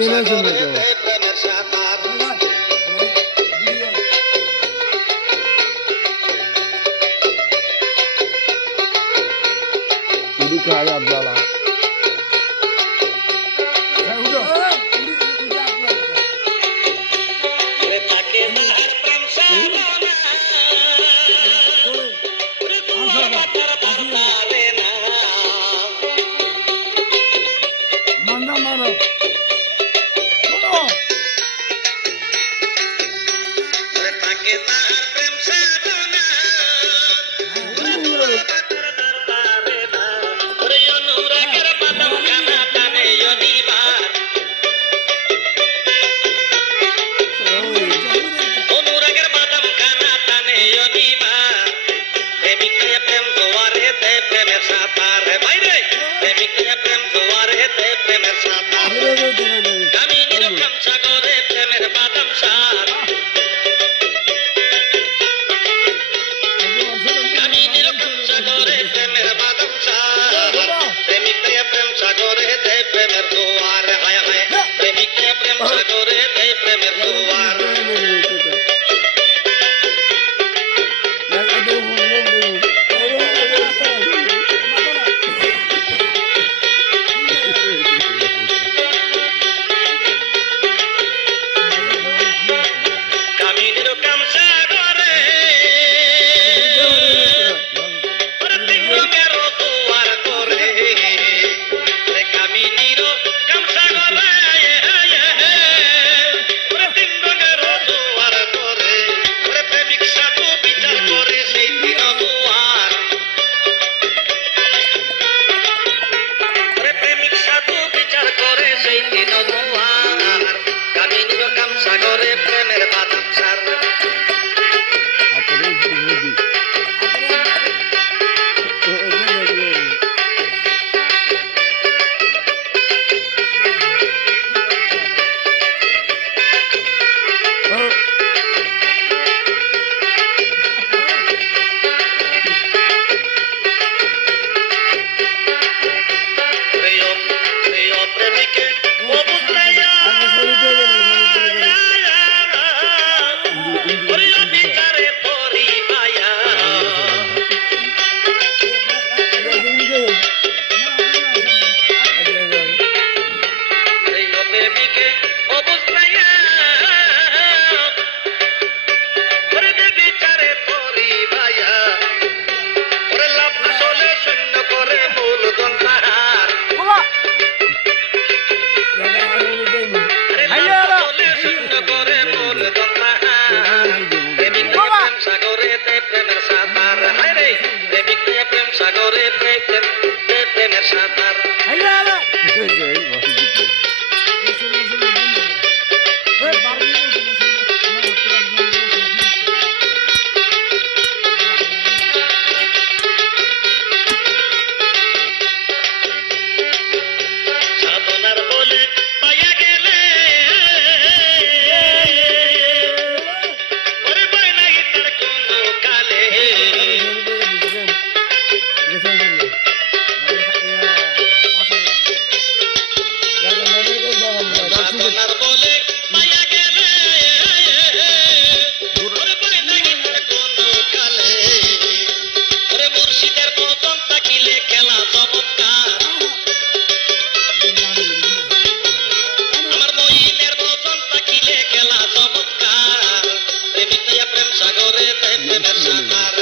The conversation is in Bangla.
সাগরে প্রেমের সাঁতার আব্দালা তাকে তাহার প্রেম সাধনা পারে না মান্দা মারো তাকে তাহার প্রেম সাধনা পারে না অনুরাগের বাদম খানা টানে অনিবার অনুরাগের বাদাম খানা টানে অনিবার প্রেমিক প্রেম জোয়ারে দে প্রেমের সাঁতার বাইরে প্রেমিক প্রেম জোয়ারে দে প্রেমের সাঁতার কামিনীর প্রেম সাগরে প্রেমের বাদাম সার কামিনীর প্রেম সাগরে প্রেমের বাদাম সার প্রেমিক প্রেম সাগরে দে প্রেমের জোয়ার হায় হায় প্রেমিক প্রেম সাগরে দে প্রেমের জোয়ার কামিনীর প্রেম সাগরে তিনরঙের জোয়ার করে কামিনীর প্রেম সাগরে তিনরঙের জোয়ার করে প্রেমিক সাধু বিচার করে সেই দিন জোয়ার প্রেমিক সাধু বিচার করে সেই দিন জোয়ার কামিনীর প্রেম সাগরে প্রেমের বাদাম সার প্রিয় প্রিয় প্রেমিকে ও বুঝলাইয়া প্রিয় বিচারে তোরি পায়া প্রিয় প্রেমিকে ও বুঝলাইয়া বিচারে তোরি পায়া ওরে লাভ চলে শূন্য করে মূলধন পাহাড় শূন্য করে মূলধন পাহাড় প্রেমিক প্রেম সাগরে দে প্রেমের সাঁতার হায় রে প্রেমিক প্রেম সাগরে দে প্রেমের সাঁতার সাধনার বলে পাইয়া গেলে ওরে বই নাই তার কোনো কালে সাধনার বলে পাইয়া গেলে ওরে বই নাই তার কোনো কালে ওরে মুর্শিদের বদন তাকিলে খেলা চমৎকার আমার মহিনের বচন তাকিলে খেলা চমৎকার প্রেমিক প্রেম সাগরে প্রেমের সাঁতার